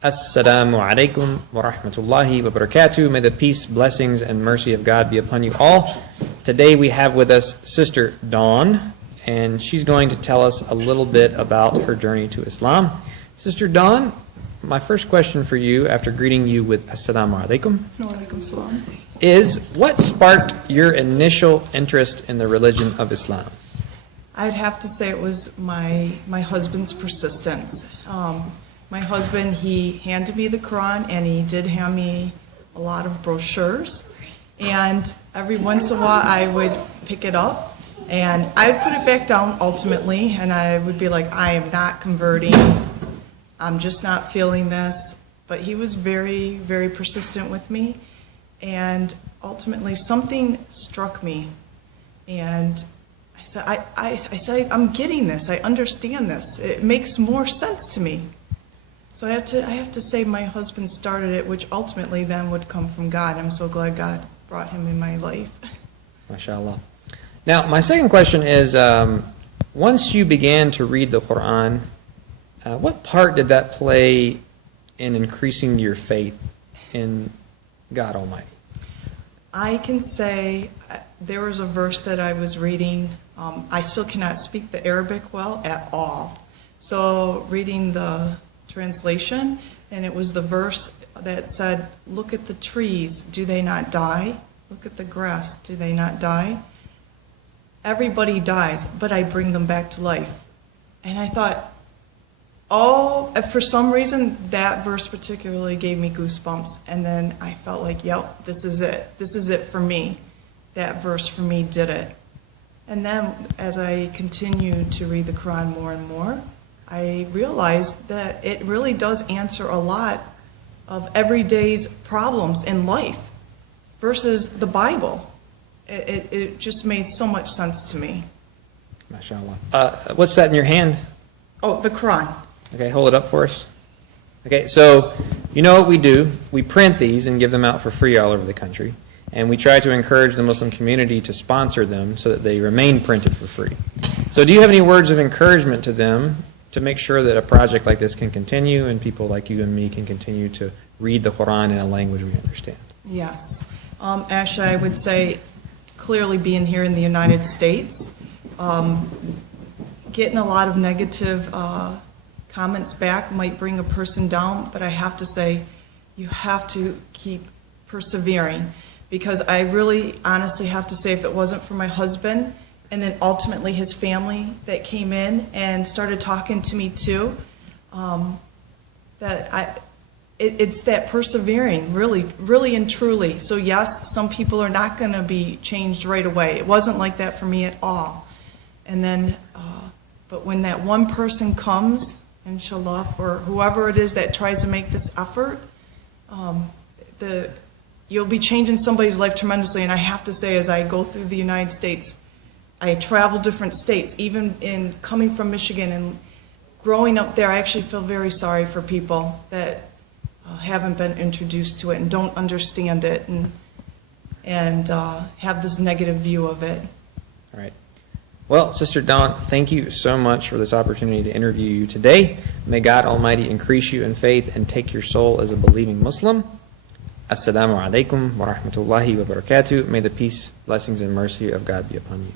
Assalamu alaikum wa rahmatullahi wa barakatuh. May the peace, blessings, and mercy of God be upon you all. Today we have with us Sister Dawn, and she's going to tell us a little bit about her journey to Islam. Sister Dawn, my first question for you, after greeting you with Assalamu alaikum, is what sparked your initial interest in the religion of Islam? I'd have to say it was my husband's persistence. My husband, he handed me the Quran, and he did hand me a lot of brochures. And every once in a while, I would pick it up, and I would put it back down ultimately, and I would be like, I am not converting. I'm just not feeling this. But he was very, very persistent with me, and ultimately something struck me. And I said, I'm getting this. I understand this. It makes more sense to me. So I have to say my husband started it, which ultimately then would come from God. I'm so glad God brought him in my life. MashaAllah. Now, my second question is, once you began to read the Quran, what part did that play in increasing your faith in God Almighty? I can say there was a verse that I was reading. I still cannot speak the Arabic well at all. So reading the translation, and it was the verse that said, look at the trees, do they not die? Look at the grass, do they not die? Everybody dies, but I bring them back to life. And I thought, oh, for some reason, that verse particularly gave me goosebumps. And then I felt like, yep, this is it. This is it for me. That verse for me did it. And then as I continued to read the Quran more and more, I realized that it really does answer a lot of everyday's problems in life versus the Bible. It just made so much sense to me. MashaAllah. What's that in your hand? Oh, the Quran. Okay, hold it up for us. Okay, so you know what we do? We print these and give them out for free all over the country. And we try to encourage the Muslim community to sponsor them so that they remain printed for free. So do you have any words of encouragement to them to make sure that a project like this can continue and people like you and me can continue to read the Quran in a language we understand? Yes. Asha, I would say clearly being here in the United States, getting a lot of negative comments back might bring a person down, but I have to say you have to keep persevering, because I really honestly have to say if it wasn't for my husband and then ultimately his family that came in and started talking to me too, it's that persevering, really and truly. So yes, some people are not going to be changed right away. It wasn't like that for me at all. And then, but when that one person comes, inshallah, for whoever it is that tries to make this effort, you'll be changing somebody's life tremendously. And I have to say, as I go through the United States, I travel different states, even in coming from Michigan and growing up there, I actually feel very sorry for people that haven't been introduced to it and don't understand it and have this negative view of it. All right. Well, Sister Dawn, thank you so much for this opportunity to interview you today. May God Almighty increase you in faith and take your soul as a believing Muslim. Assalamu alaikum wa rahmatullahi wa barakatuh. May the peace, blessings, and mercy of God be upon you.